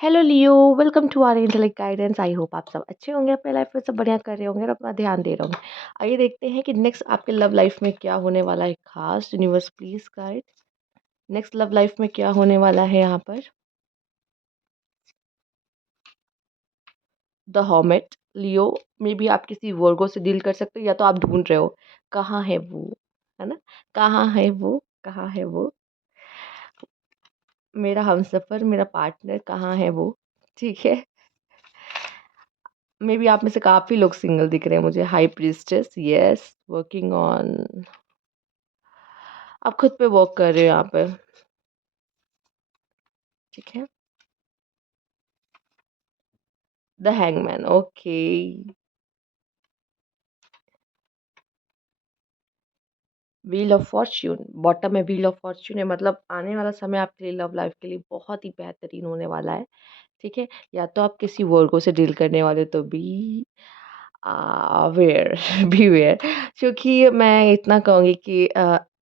Hello Leo, welcome to our intellect guidance. I hope आप सब अच्छे होंगे, अपने लाइफ में सब बढ़िया कर रहे होंगे और अपना ध्यान दे रहे होंगे। आइए देखते हैं कि नेक्स्ट आपके लव लाइफ में क्या होने वाला है खास। Universe please guide, next love life में क्या होने वाला है यहाँ पर। द हॉर्मिट। लियो, मे बी आप किसी वर्गो से डील कर सकते हो, या तो आप ढूंढ रहे हो कहाँ है वो, है ना। कहाँ है वो, कहाँ है वो, मेरा हमसफर, मेरा पार्टनर कहाँ है वो। ठीक है। मे बी आप में से काफी लोग सिंगल दिख रहे हैं मुझे। High priestess, yes, working on. आप खुद पे वर्क कर रहे हो यहाँ पे। ठीक है। The hangman, okay. Wheel of Fortune, bottom में व्हील ऑफ फॉर्च्यून है, मतलब आने वाला समय आपके लिए लव लाइफ के लिए बहुत ही बेहतरीन होने वाला है। ठीक है। या तो आप किसी वर्गो से डील करने वाले हो, तो बी वेयर बी वेयर। क्योंकि मैं इतना कहूँगी कि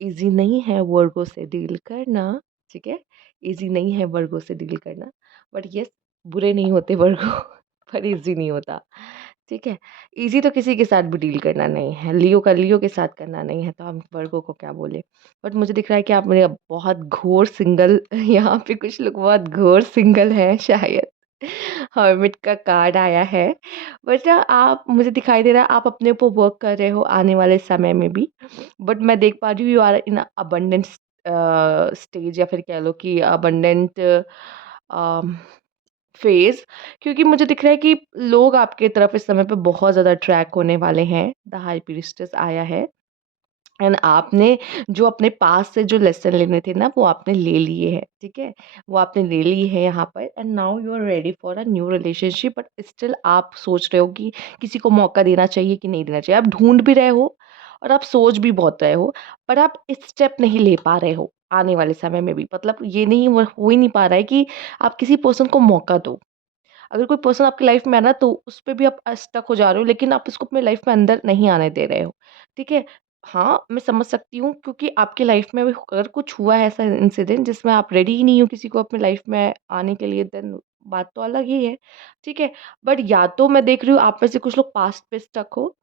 इजी नहीं है वर्गो से डील करना। ठीक है। इजी नहीं है वर्गो से डील करना, बट यस, बुरे नहीं होते वर्गो पर इजी नहीं होता। ठीक है। इजी तो किसी के साथ भी डील करना नहीं है, लियो का लियो के साथ करना नहीं है, तो हम वर्गो को क्या बोले। बट मुझे दिख रहा है कि आप मेरे बहुत घोर सिंगल यहाँ पे कुछ लोग बहुत घोर सिंगल हैं शायद। हर्मिट का कार्ड आया है। बट आप, मुझे दिखाई दे रहा है आप अपने ऊपर वर्क कर रहे हो आने वाले समय में भी। बट मैं देख पा रही हूँ you are in abundant stage, या फिर कह लो कि अबंडेंट फेज। क्योंकि मुझे दिख रहा है कि लोग आपके तरफ इस समय पे बहुत ज़्यादा अट्रैक्ट होने वाले हैं। द हाई प्रीस्टेस आया है। एंड आपने जो अपने पास से जो लेसन लेने थे ना, वो आपने ले लिए हैं। ठीक है। वो आपने ले ली है यहाँ पर, and now you are ready for a new relationship. But still आप सोच रहे हो कि किसी को मौका देना चाहिए कि नहीं देना चाहिए। आप ढूंढ भी रहे हो और आप सोच भी बहुत रहे हो, पर आप स्टेप नहीं ले पा रहे हो आने वाले समय में भी। मतलब ये नहीं हो ही नहीं पा रहा है कि आप किसी पर्सन को मौका दो। अगर कोई पर्सन आपकी लाइफ में है ना, तो उस पे भी आप स्टक हो जा रहे हो, लेकिन आप उसको अपने लाइफ में अंदर नहीं आने दे रहे हो। ठीक है। हाँ, मैं समझ सकती हूँ, क्योंकि आपकी लाइफ में भी अगर कुछ हुआ है ऐसा इंसिडेंट जिसमें आप रेडी ही नहीं हो किसी को अपने लाइफ में आने के लिए, देन बात तो अलग ही है। ठीक है। बट या तो मैं देख रही हूँ आप में से कुछ लोग पास्ट पे स्टक हो,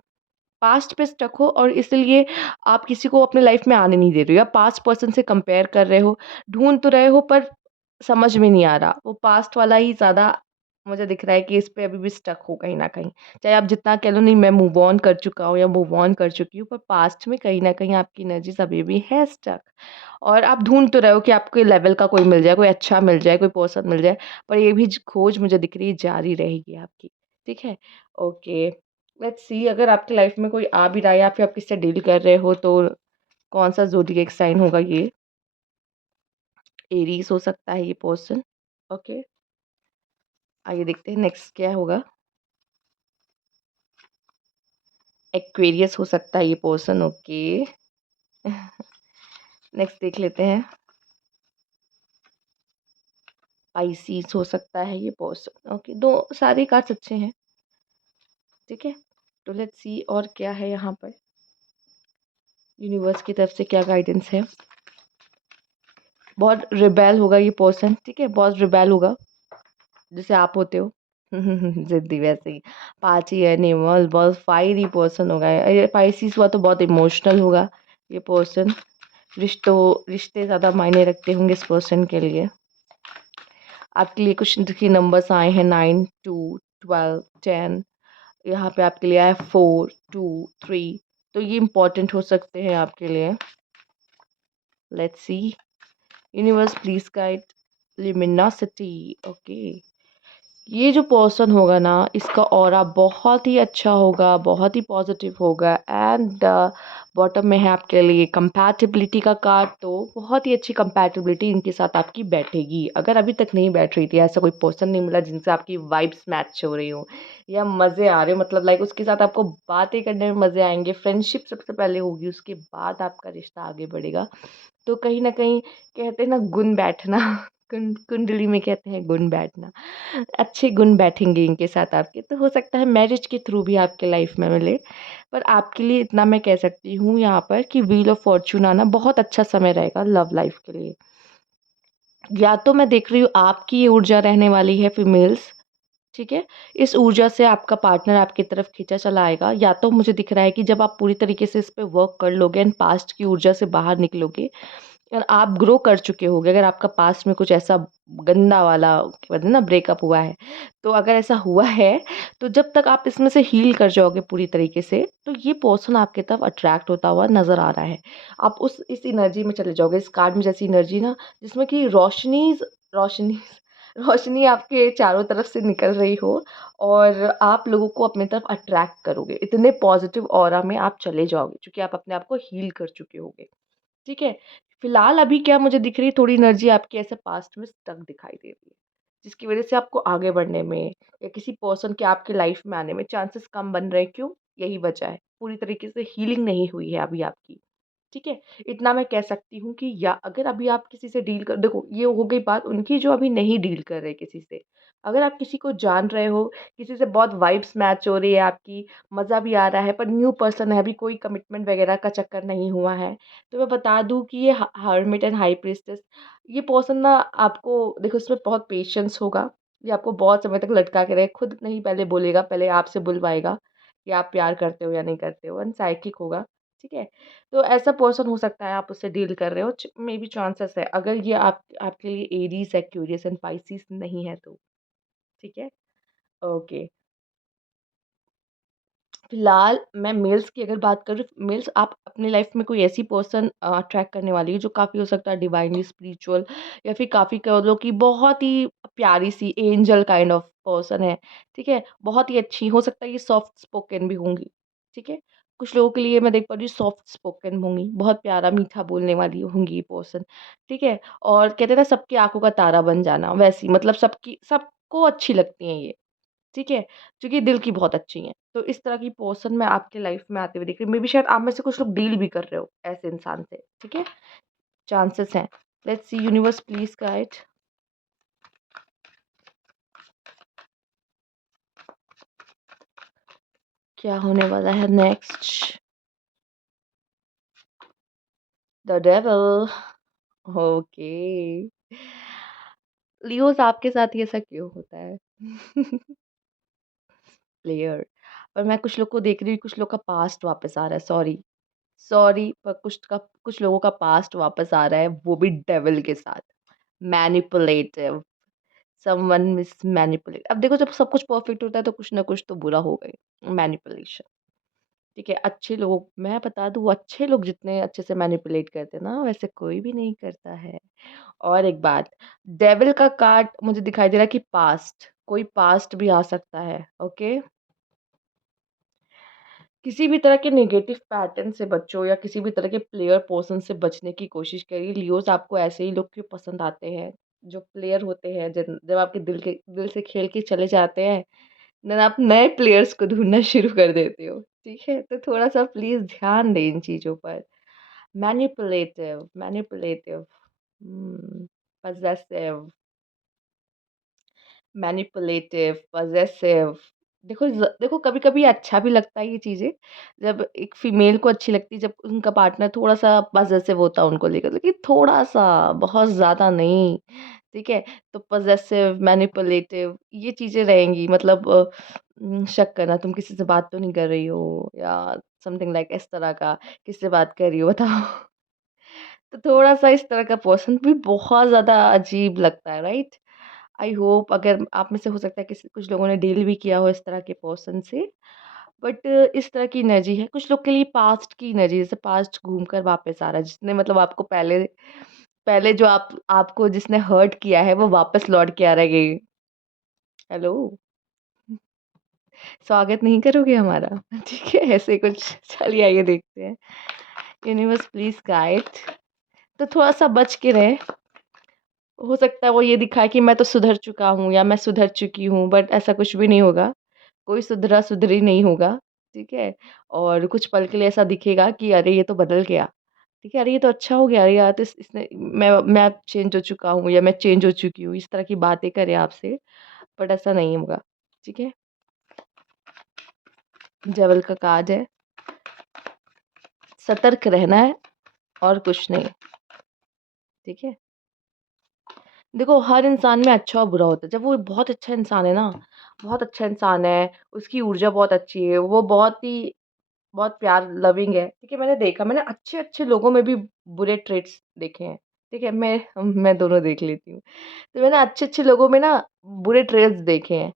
पास्ट पे स्टक हो, और इसलिए आप किसी को अपने लाइफ में आने नहीं दे रहे हो, या पास्ट पर्सन से कंपेयर कर रहे हो। ढूंढ तो रहे हो पर समझ में नहीं आ रहा, वो पास्ट वाला ही ज़्यादा मुझे दिख रहा है कि इस पे अभी भी स्टक हो कहीं न कहीं। चाहे आप जितना कह लो नहीं मैं मूव ऑन कर चुका हूँ या मूव ऑन कर चुकी हूँ, पर पास्ट में कहीं न कहीं आपकी एनर्जीज़ अभी भी है स्टक। और आप ढूँढ तो रहे हो कि आपके लेवल का कोई मिल जाए, कोई अच्छा मिल जाए, कोई पर्सन मिल जाए, पर ये भी ज खोज मुझे दिख रही है जारी रहेगी आपकी। ठीक है? ओके, लेट्स सी अगर आपकी लाइफ में कोई आ भी रहा है या फिर आप किससे डील कर रहे हो, तो कौन-सा ज़ोडिएक साइन होगा ये? एरीज़ हो सकता है ये पर्सन। ओके, आइए देखते हैं नेक्स्ट क्या होगा। एक्वेरियस हो सकता है ये पर्सन, ओके। नेक्स्ट देख लेते हैं। पाइसेस हो सकता है ये पर्सन, ओके। दो सारे कार्ड्स अच्छे हैं। ठीक है। तो लेट्स सी और क्या है यहाँ पर। यूनिवर्स की तरफ से क्या गाइडेंस है। बहुत रिबेल होगा ये पर्सन। ठीक है, बहुत रिबेल होगा, जैसे आप होते हो। जिद्दी वैसे ही। पाची एनिमल, बहुत फायरी पर्सन होगा ये। पाइसेस हुआ तो बहुत इमोशनल होगा ये पर्सन। रिश्ते ज़्यादा मायने रखते होंगे इस पर्सन के लिए। आपके लिए कुछ देखिए नंबर्स आए हैं, 9, 2, 12, 10। यहाँ पे आपके लिए आया 4, 2, 3। तो ये इम्पोर्टेंट हो सकते हैं आपके लिए। Let's see, universe please guide, luminosity, okay. ये जो पर्सन होगा ना, इसका ऑरा बहुत ही अच्छा होगा, बहुत ही पॉजिटिव होगा। एंड बॉटम में है आपके लिए कंपैटिबिलिटी का कार्ड, तो बहुत ही अच्छी कंपैटिबिलिटी इनके साथ आपकी बैठेगी। अगर अभी तक नहीं बैठ रही थी, ऐसा कोई पर्सन नहीं मिला जिनसे आपकी वाइब्स मैच हो रही हो या मज़े आ रहे हो, मतलब लाइक उसके साथ आपको बातें करने में मज़े आएंगे, फ्रेंडशिप सबसे पहले होगी, उसके बाद आपका रिश्ता आगे बढ़ेगा। तो कहीं न कहीं कहते हैं ना गुण बैठना, कुंडली में कहते हैं गुण बैठना। अच्छे गुण बैठेंगे इनके साथ आपके, तो हो सकता है मैरिज के थ्रू भी आपके लाइफ में मिले। पर आपके लिए इतना मैं कह सकती हूँ यहाँ पर कि व्हील ऑफ फॉर्च्यून आना बहुत अच्छा समय रहेगा लव लाइफ के लिए। या तो मैं देख रही हूँ आपकी ये ऊर्जा रहने वाली है फीमेल्स, ठीक है? इस ऊर्जा से आपका पार्टनर आपकी तरफ खींचा चला आएगा, या तो मुझे दिख रहा है कि जब आप पूरी तरीके से इस पे वर्क कर लोगे एंड पास्ट की ऊर्जा से बाहर निकलोगे और आप ग्रो कर चुके होगे, अगर आपका पास्ट में कुछ ऐसा गंदा वाला क्या कहते हैं ना ब्रेकअप हुआ है, तो अगर ऐसा हुआ है, तो जब तक आप इसमें से हील कर जाओगे पूरी तरीके से, तो ये पर्सन आपकी तरफ अट्रैक्ट होता हुआ नज़र आ रहा है। आप उस इस एनर्जी में चले जाओगे, इस कार्ड में जैसी एनर्जी ना जिसमें कि रोशनी रोशनी आपके चारों तरफ से निकल रही हो और आप लोगों को अपनी तरफ अट्रैक्ट करोगे। इतने पॉजिटिव ऑरा में आप चले जाओगे क्योंकि आप अपने आप को हील कर चुके होगे। ठीक है? फिलहाल अभी क्या मुझे दिख रही है थोड़ी एनर्जी आपकी ऐसे पास्ट में स्टक दिखाई दे रही है, जिसकी वज़ह से आपको आगे बढ़ने में या किसी पर्सन के आपके लाइफ़ में आने में चांसेस कम बन रहे हैं, क्यों? यही वजह है। पूरी तरीके से हीलिंग नहीं हुई है अभी आपकी। ठीक है? इतना मैं कह सकती हूँ कि या अगर अभी आप किसी से डील कर देखो ये हो गई बात उनकी जो अभी नहीं डील कर रहे किसी से। अगर आप किसी को जान रहे हो, किसी से बहुत वाइब्स मैच हो रही है आपकी, मज़ा भी आ रहा है पर न्यू पर्सन है, अभी कोई कमिटमेंट वगैरह का चक्कर नहीं हुआ है, तो मैं बता दूँ कि ये ह हर्मिट एंड हाई प्रीस्टेस ये पर्सन ना आपको देखो इसमें बहुत पेशेंस होगा, ये आपको बहुत समय तक लटका के रहे खुद नहीं पहले बोलेगा, पहले आपसे बुलवाएगा कि आप प्यार करते हो या नहीं करते हो एंड साइकिक होगा, ठीक है? तो ऐसा पर्सन हो सकता है आप उससे डील कर रहे हो मे बी चांसेस है अगर ये आप आपके लिए एरीज़, एक्वेरियस एंड पाइसेस नहीं है तो, ठीक है? ओके। फिलहाल मैं मेल्स की अगर बात करूँ मेल्स आप अपनी लाइफ में कोई ऐसी पर्सन अट्रैक्ट करने वाली है जो काफ़ी हो सकता है डिवाइनली स्पिरिचुअल या फिर काफ़ी कह लो कि बहुत ही प्यारी सी एंजल काइंड ऑफ पर्सन है, ठीक है? बहुत ही अच्छी हो सकता है ये सॉफ्ट स्पोकन भी होंगी, ठीक है? कुछ लोगों के लिए मैं देख पा रही हूँ सॉफ्ट स्पोकन होंगी, बहुत प्यारा मीठा बोलने वाली होंगी ये पर्सन, ठीक है? और कहते हैं ना सबकी आँखों का तारा बन जाना वैसी मतलब सबको अच्छी लगती हैं ये। ठीक है? क्योंकि दिल की बहुत अच्छी हैं। तो इस तरह की पर्सन मैं आपके लाइफ़ में आते हुए देख रही हूँ। मेबी शायद आप में से कुछ लोग डील भी कर रहे हो ऐसे इंसान से, ठीक है? चांसेस हैं। Let's see universe please guide क्या होने वाला है next? The devil okay. Leos आपके साथ ये ऐसा क्यों होता है? प्लेयर पर मैं कुछ लोग को देख रही हूँ, कुछ लोग का पास्ट वापस आ रहा है, सॉरी पर कुछ लोगों का पास्ट वापस आ रहा है, वो भी डेविल के साथ। मैनिपुलेटिव समवन मिस मैनिपुलेट अब देखो जब सब कुछ परफेक्ट होता है तो कुछ ना कुछ तो बुरा होगा ही मैनिपुलेशन ठीक है अच्छे लोग मैं बता दूँ अच्छे लोग जितने अच्छे से मैनिपुलेट करते हैं ना वैसे कोई भी नहीं करता है और एक बात डेविल का कार्ड मुझे दिखाई दे रहा है कि पास्ट कोई पास्ट भी आ सकता है ओके किसी भी तरह के नेगेटिव पैटर्न से बचो या किसी भी तरह के प्लेयर पर्सन से बचने की कोशिश करिए लियोस आपको ऐसे ही लोग क्यों पसंद आते हैं जो प्लेयर होते हैं जब आपके दिल से खेल के चले जाते हैं देन आप नए प्लेयर्स को ढूंढना शुरू कर देते हो ठीक है तो थोड़ा सा प्लीज ध्यान दें इन चीजों पर manipulative manipulative possessive manipulative, possessive देखो कभी-कभी अच्छा भी लगता है ये चीज़ें, जब एक फीमेल को अच्छी लगती है जब उनका पार्टनर थोड़ा-सा पॉसेसिव होता है उनको लेकर, लेकिन थोड़ा-सा, बहुत ज़्यादा नहीं, ठीक है? तो पॉसेसिव, मैनिपुलेटिव ये चीज़ें रहेंगी मतलब शक करना तुम किसी से बात तो नहीं कर रही हो या समथिंग लाइक इस तरह का, किससे बात कर रही हो बताओ? तो थोड़ा-सा इस तरह का पर्सन भी बहुत ज़्यादा अजीब लगता है, राइट? आई होप अगर आप में से हो सकता है किसी कुछ लोगों ने डील भी किया हो इस तरह के पर्सन से बट इस तरह की एनर्जी है कुछ लोग के लिए पास्ट की एनर्जी जैसे पास्ट घूम कर वापस आ रहा है जिसने मतलब आपको पहले पहले जो आपको जिसने हर्ट किया है वो वापस लौट के आ रहा है हेलो स्वागत नहीं करोगे हमारा ठीक है ऐसे कुछ चलिए आइए देखते हैं यूनिवर्स प्लीज गाइड तो थोड़ा सा बच के रहे हो सकता है वो ये दिखाए कि मैं तो सुधर चुका हूँ या मैं सुधर चुकी हूँ बट ऐसा कुछ भी नहीं होगा कोई सुधरा-सुधरी नहीं होगा, ठीक है? और कुछ पल के लिए ऐसा दिखेगा कि अरे! ये तो बदल गया, ठीक है? अरे! ये तो अच्छा हो गया, अरे यार तो इसने मैं अब चेंज हो चुका हूँ या मैं चेंज हो चुकी हूँ, इस तरह की बातें करे आपसे, बट ऐसा नहीं होगा, ठीक है? डेविल का कार्ड है, सतर्क रहना है और कुछ नहीं, ठीक है? देखो हर इंसान में अच्छा और बुरा होता है। जब वो बहुत अच्छा इंसान है ना, बहुत अच्छा इंसान है, उसकी ऊर्जा बहुत अच्छी है, वो बहुत प्यार लविंग है, ठीक है? मैंने अच्छे-अच्छे लोगों में भी बुरे ट्रेट्स देखे हैं, ठीक है? मैं दोनों देख लेती हूँ। तो मैंने अच्छे-अच्छे लोगों में ना बुरे ट्रेट्स देखे हैं।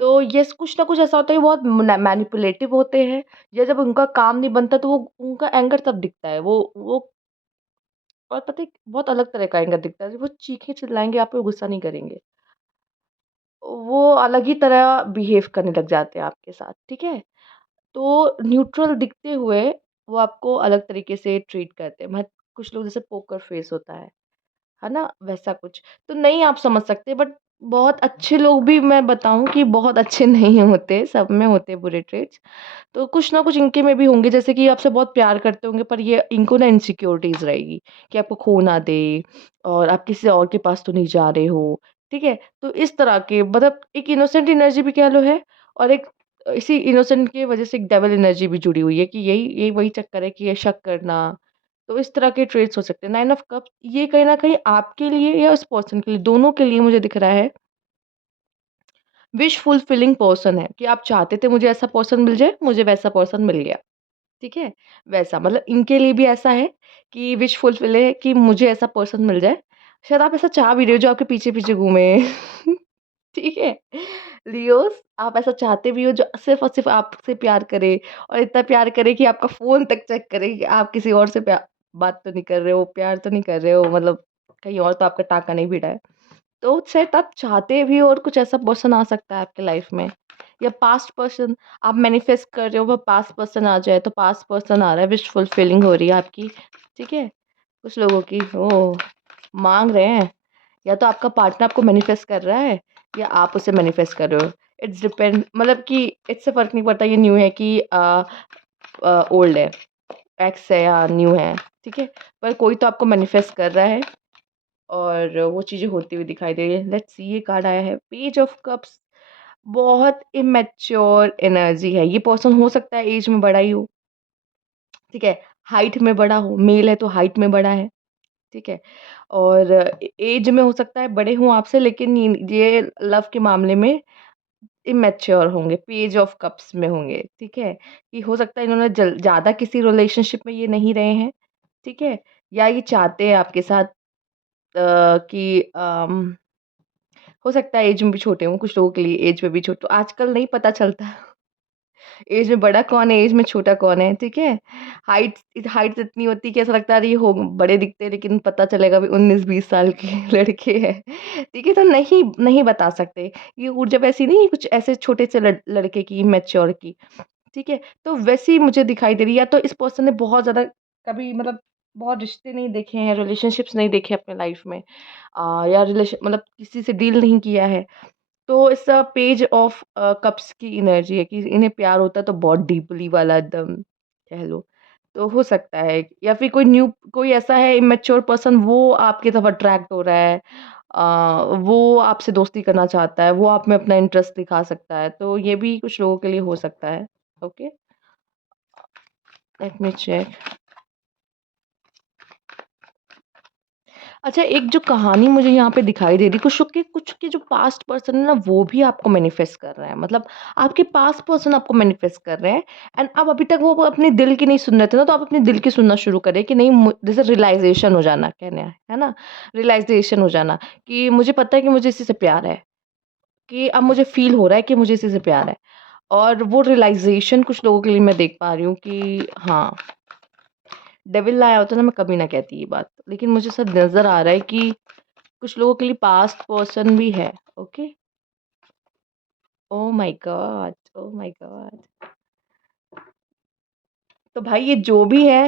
तो यस, कुछ ना कुछ ऐसा होता है, वो बहुत मैनिपुलेटिव होते हैं, या जब उनका काम नहीं बनता तो वो उनका एंगर तब दिखता है। वो और पता है बहुत अलग तरह का एंगर दिखता है, वो चीखें चिल्लाएँगे, आप पे गुस्सा नहीं करेंगे। वो अलग ही तरह बिहेव करने लग जाते हैं आपके साथ, ठीक है? तो न्यूट्रल दिखते हुए वो आपको अलग तरीके से ट्रीट करते हैं। कुछ लोग जैसे पोकर फेस होता है ना? वैसा कुछ। तो नहीं आप समझ सकते, बट बहुत अच्छे लोग भी मैं बताऊँ कि बहुत अच्छे नहीं होते, सब में होते हैं बुरे ट्रेट्स। तो कुछ ना कुछ इनके में भी होंगे, जैसे कि आपसे बहुत प्यार करते होंगे, पर ये इनको ना इनसिक्योरिटीज़ रहेगी कि आपको खो ना दे, और आप किसी और के पास तो नहीं जा रहे हो, ठीक है? तो इस तरह के मतलब एक इनोसेंट एनर्जी भी कह लो है, और एक इसी इनोसेंट की वज़ह से एक डेविल एनर्जी भी जुड़ी हुई है कि यही यही वही चक्कर है कि ये शक करना। तो इस तरह के ट्रेट्स हो सकते हैं। नाइन ऑफ कप्स ये कहीं न कहीं आपके लिए या उस पर्सन के लिए, दोनों के लिए मुझे दिख रहा है विश फुलफिलिंग पर्सन है, कि आप चाहते थे मुझे ऐसा पर्सन मिल जाए, मुझे वैसा पर्सन मिल गया। ठीक है? वैसा मतलब इनके लिए भी ऐसा है कि विश फुलफिल है कि मुझे ऐसा पर्सन मिल जाए। शायद आप ऐसा चाह भी रहे हो जो आपके पीछे-पीछे घूमे। ठीक है? लियोज़, आप ऐसा चाहते भी हो जो सिर्फ़ और सिर्फ़ आपसे प्यार करे, और इतना प्यार करे कि आपका फ़ोन तक चेक करे कि आप किसी और से बात तो नहीं कर रहे हो, प्यार तो नहीं कर रहे हो, मतलब कहीं और तो आपका टाँका नहीं भिड़ा है। तो शायद आप चाहते भी हो और कुछ ऐसा पर्सन आ सकता है आपके लाइफ में, या पास्ट पर्सन आप मैनिफेस्ट कर रहे हो, वो पास्ट पर्सन आ जाए, तो पास्ट पर्सन आ रहा है, विश फुलफिलिंग हो रही है आपकी, ठीक है? कुछ लोगों की ओह! माँग रहे हैं, या तो आपका पार्टनर आपको मैनिफेस्ट कर रहा है, या आप उसे मैनिफेस्ट कर रहे हो। इट्स डिपेंड, मतलब कि इससे फ़र्क नहीं पड़ता ये न्यू है कि ओल्ड है, एक्स है या न्यू है, ठीक है? पर कोई तो आपको मैनिफेस्ट कर रहा है, और वो चीज़ें होती हुई दिखाई दे रही है। लेट्स सी, ये कार्ड आया है पेज ऑफ कप्स। बहुत इमैच्योर एनर्जी है। ये पर्सन हो सकता है एज में बड़ा ही हो, ठीक है? हाइट में बड़ा हो, मेल है तो हाइट में बड़ा है, ठीक है? और एज में हो सकता है बड़े हों आपसे, लेकिन ये लव के मामले में इमैच्योर होंगे, पेज ऑफ कप्स में होंगे, ठीक है? कि हो सकता है इन्होंने ज़्यादा किसी रिलेशनशिप में ये नहीं रहे हैं, ठीक है? या ये चाहते हैं आपके साथ कि हो सकता है एज में भी छोटे हों, कुछ लोगों के लिए एज में भी छोटे, आजकल नहीं पता चलता एज में बड़ा कौन है, एज में छोटा कौन है, ठीक है? हाइट इतनी होती है कि ऐसा लगता है अरे ये हो बड़े दिखते हैं, लेकिन पता चलेगा अभी 19-20 साल के लड़के हैं, ठीक है? तो नहीं नहीं बता सकते। ये ऊर्जा वैसी नहीं है कुछ ऐसे छोटे से लड़के की मैच्योर की, ठीक है? तो वैसी मुझे दिखाई दे रही है, या तो इस पर्सन ने बहुत ज़्यादा कभी मतलब बहुत रिश्ते नहीं देखे हैं, रिलेशनशिप्स नहीं देखे अपने लाइफ में, या मतलब किसी से डील नहीं किया है। तो it's a page of cups की एनर्जी है कि इन्हें प्यार होता है तो बहुत डीपली वाला एकदम कह लो। तो हो सकता है, या फिर कोई ऐसा है इमैच्योर पर्सन, वो आपकी तरफ अट्रैक्ट हो रहा है। वो आपसे दोस्ती करना चाहता है, वो आप में अपना इंटरेस्ट दिखा सकता है। तो ये भी कुछ लोगों के लिए हो सकता है। Okay, let me check. अच्छा, एक जो कहानी मुझे यहाँ पे दिखाई दे रही, कुछ के जो पास्ट पर्सन है ना, वो भी आपको मैनिफेस्ट कर रहे हैं। मतलब आपके पास्ट पर्सन आपको मैनिफेस्ट कर रहे हैं, एंड अब अभी तक वो अपने दिल की नहीं सुन रहे थे ना, तो आप अपने दिल की सुनना शुरू करें कि नहीं, जैसे रियलाइज़ेशन हो जाना कहने है ना? रियलाइज़ेशन हो जाना कि मुझे पता है कि मुझे इसी से प्यार है, कि अब मुझे फ़ील हो रहा है कि मुझे इसी से प्यार है। और वो रियलाइज़ेशन कुछ लोगों के लिए मैं देख पा रही हूँ कि हाँ, डेविल आया होता ना, मैं कभी ना कहती ये बात। लेकिन मुझे ऐसा नज़र आ रहा है कि कुछ लोगों के लिए पास्ट पर्सन भी है, okay? Oh my God! Oh my God! तो भाई ये जो भी है,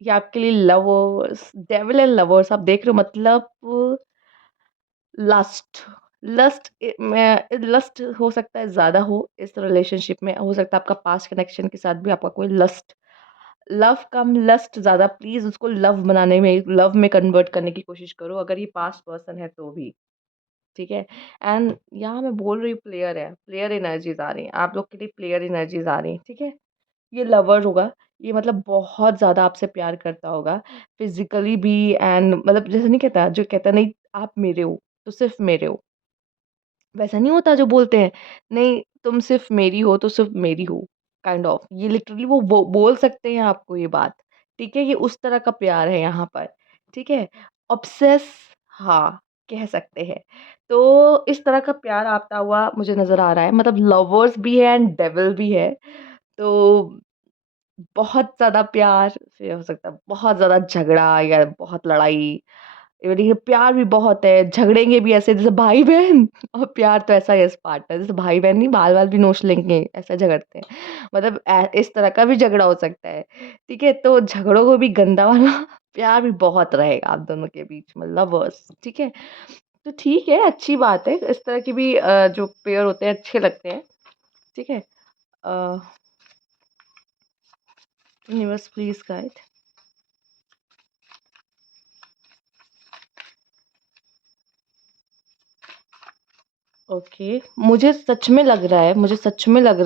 ये आपके लिए लवर्स, डेविल एंड लवर्स आप देख रहे हो, मतलब लस्ट लस्ट हो सकता है ज़्यादा हो इस रिलेशनशिप में, हो सकता है आपका पास्ट कनेक्शन के साथ भी आपका कोई लव कम लस्ट ज़्यादा, प्लीज़ उसको लव में कन्वर्ट करने की कोशिश करो, अगर ये पास्ट पर्सन है तो भी। ठीक है? एंड यहाँ मैं बोल रही हूँ प्लेयर है, प्लेयर एनर्जीज़ आ रही हैं, आप लोग के लिए प्लेयर एनर्जीज़ आ रही हैं, ठीक है? ये लवर होगा, ये मतलब बहुत ज़्यादा आपसे प्यार करता होगा, फिज़िकली भी, एंड मतलब जैसे नहीं कहता, जो कहता नहीं आप मेरे हो, तो सिर्फ़ मेरे हो। वैसा नहीं होता जो बोलते हैं, नहीं तुम सिर्फ़ मेरी हो तो सिर्फ़ मेरी हो, काइंड ऑफ ये लिटरली वो बोल सकते हैं आपको ये बात, ठीक है? ये उस तरह का प्यार है यहाँ पर, ठीक है? ऑब्सेस हाँ, कह सकते हैं। तो इस तरह का प्यार आता हुआ मुझे नज़र आ रहा है, मतलब लवर्स भी है एंड डेविल भी है। तो बहुत ज़्यादा प्यार, फिर हो सकता है बहुत ज़्यादा झगड़ा या बहुत लड़ाई। ये देखिए प्यार भी बहुत है, झगड़ेंगे भी ऐसे जैसे भाई-बहन और प्यार तो ऐसा है इस पार्टनर जैसे भाई-बहन नहीं बाल-वाल भी नोच लेंगे, ऐसा झगड़ते हैं। मतलब इस तरह का भी झगड़ा हो सकता है, ठीक है? तो झगड़ों को भी गंदा वाला प्यार भी बहुत रहेगा आप दोनों के बीच में लवर्स, ठीक है? तो ठीक है, अच्छी बात है, इस तरह की भी जो पेयर होते हैं अच्छे लगते हैं, ठीक है? अ, यूनिवर्स प्लीज़ गाइड। ओके, मुझे सच में लग रहा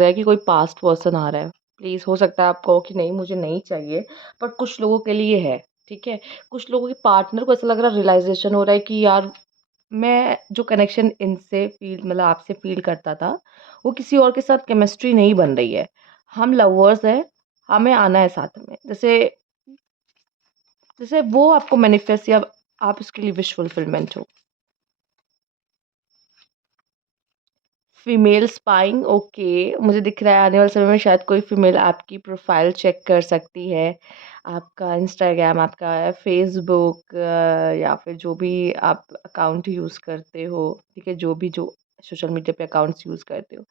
है कि कोई पास्ट पर्सन आ रहा है। प्लीज़ हो सकता है आप कहो कि नहीं मुझे नहीं चाहिए, बट कुछ लोगों के लिए है, ठीक है? कुछ लोगों के पार्टनर को ऐसा लग रहा है रियलाइज़ेशन हो रहा है कि यार मैं जो कनेक्शन इनसे फ़ील मतलब आपसे फ़ील करता था, वो किसी और के साथ केमिस्ट्री नहीं बन रही है। हम लवर्स हैं, हमें आना है साथ में। जैसे जैसे वो आपको मैनिफेस्ट या आप उसके लिए विश फुलफिलमेंट हो। फीमेल स्पाइंग ओके, मुझे दिख रहा है आने वाले समय में शायद कोई फीमेल आपकी प्रोफाइल चेक कर सकती है। आपका इंस्टाग्राम, आपका फ़ेसबुक या फिर जो भी आप अकाउंट यूज़ करते हो, ठीक है? जो सोशल मीडिया पे अकाउंट्स यूज़ करते हो,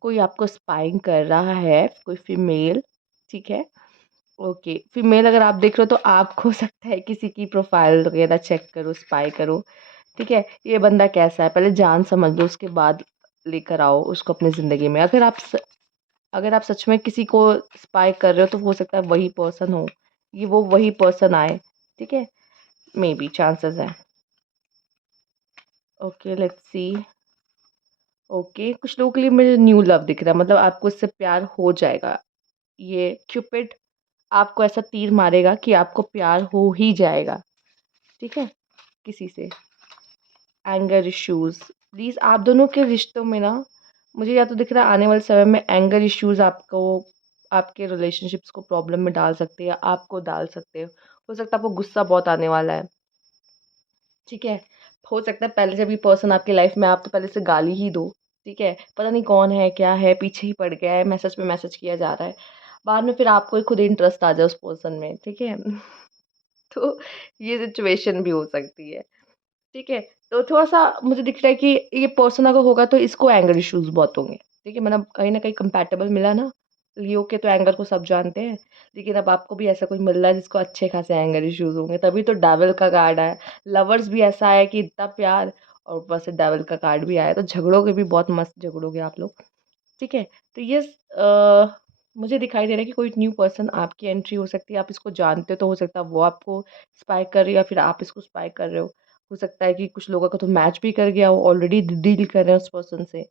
कोई आपको स्पाइंग कर रहा है, कोई फीमेल, ठीक है? ओके, फीमेल अगर आप देख रहे हो तो आप हो सकता है किसी की प्रोफाइल वगैरह चेक करो, स्पाई करो। ठीक है? ये बंदा कैसा है पहले जान समझ लो उसके बाद लेकर आओ उसको अपनी ज़िंदगी में। अगर आप सच में किसी को स्पाई कर रहे हो तो हो सकता है वही पर्सन हो। ये वो वही पर्सन आए, ठीक है? मेबी चांसेस हैं। Okay let's see. ओके, कुछ लोगों के लिए मुझे न्यू लव दिख रहा है मतलब आपको इससे प्यार हो जाएगा। ये क्यूपिड आपको ऐसा तीर मारेगा कि आपको प्यार हो ही जाएगा, ठीक है? किसी से। एंगर इश्यूज़ प्लीज़ आप दोनों के रिश्तों में ना मुझे या तो दिख रहा है आने वाले समय में एंगर इश्यूज़ आपको आपके रिलेशनशिप्स को प्रॉब्लम में डाल सकते हैं या आपको डाल सकते हो। हो सकता है आपको गुस्सा बहुत आने वाला है, ठीक है? हो सकता है पहले जब ये पर्सन आपकी लाइफ़ में आप तो पहले से गाली ही दो, ठीक है? पता नहीं कौन है, क्या है, पीछे ही पड़ गया है, मैसेज पे मैसेज किया जा रहा है। बाद में फिर आपको ही खुद इंटरेस्ट आ जाए उस पर्सन में, ठीक है? तो ये सिचुएशन भी हो सकती है। ठीक है? तो थोड़ा-सा मुझे दिख रहा है कि ये पर्सन अगर होगा तो इसको एंगर इश्यूज़ बहुत होंगे। ठीक है? मतलब कहीं न कहीं कंपैटिबल मिला ना, लियो के तो एंगर को सब जानते हैं, लेकिन अब आपको भी ऐसा कोई मिल रहा है जिसको अच्छे खासे एंगर इश्यूज़ होंगे, तभी तो डेविल का कार्ड आया। लवर्स भी ऐसा है कि इतना प्यार और ऊपर से डेविल का कार्ड भी आया, तो झगड़ोगे भी बहुत मस्त झगड़ोगे आप लोग। ठीक है? तो मुझे दिखाई दे रहा है कि कोई न्यू पर्सन आपकी एंट्री हो सकती है, आप इसको जानते हो तो हो सकता है वो आपको स्पाई कर रही है या फिर आप इसको स्पाई कर रहे हो। हो सकता है कि कुछ लोगों का तो मैच भी कर गया हो, ऑलरेडी डील कर रहे हैं उस पर्सन से,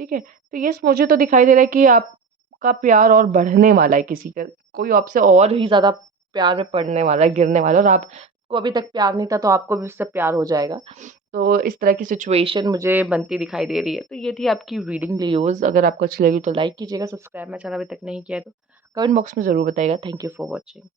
ठीक है? तो यस मुझे तो दिखाई दे रहा है कि आपका प्यार और बढ़ने वाला है किसी का, कोई आपसे और ही ज़्यादा प्यार में पड़ने वाला है, गिरने वाला है और आपको अभी तक प्यार नहीं था तो आपको भी उससे प्यार हो जाएगा। तो इस तरह की सिचुएशन मुझे बनती दिखाई दे रही है। तो ये थी आपकी रीडिंग लियोज़ अगर आपको अच्छी लगी तो लाइक कीजिएगा, सब्सक्राइब मेरा चैनल अभी तक नहीं किया है तो कमेंट बॉक्स में ज़रूर बताइएगा। Thank you for watching.